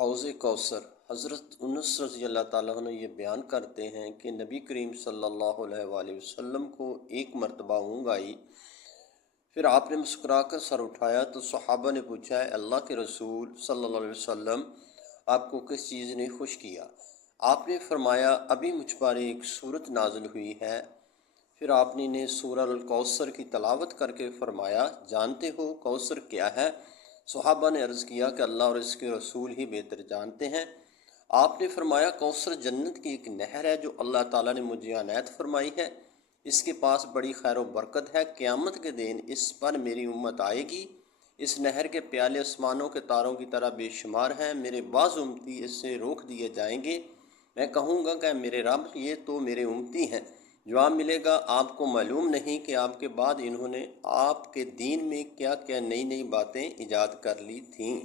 حوض کوثر حضرت انس رضی اللہ تعالیٰ عنہ یہ بیان کرتے ہیں کہ نبی کریم صلی اللہ علیہ وآلہ وسلم کو ایک مرتبہ اونگ آئی، پھر آپ نے مسکرا کر سر اٹھایا تو صحابہ نے پوچھا، ہے اللہ کے رسول صلی اللہ علیہ وسلم، آپ کو کس چیز نے خوش کیا؟ آپ نے فرمایا، ابھی مجھ پر ایک صورت نازل ہوئی ہے۔ پھر آپ نے انہیں سورہ الکوثر کی تلاوت کر کے فرمایا، جانتے ہو کوثر کیا ہے؟ صحابہ نے عرض کیا کہ اللہ اور اس کے رسول ہی بہتر جانتے ہیں۔ آپ نے فرمایا، کوثر جنت کی ایک نہر ہے جو اللہ تعالیٰ نے مجھے عنایت فرمائی ہے، اس کے پاس بڑی خیر و برکت ہے، قیامت کے دن اس پر میری امت آئے گی، اس نہر کے پیالے آسمانوں کے تاروں کی طرح بے شمار ہیں، میرے بعض امتی اس سے روک دیے جائیں گے، میں کہوں گا کہ میرے رب یہ تو میرے امتی ہیں۔ جواب ملے گا، آپ کو معلوم نہیں کہ آپ کے بعد انہوں نے آپ کے دین میں کیا کیا نئی نئی باتیں ایجاد کر لی تھیں۔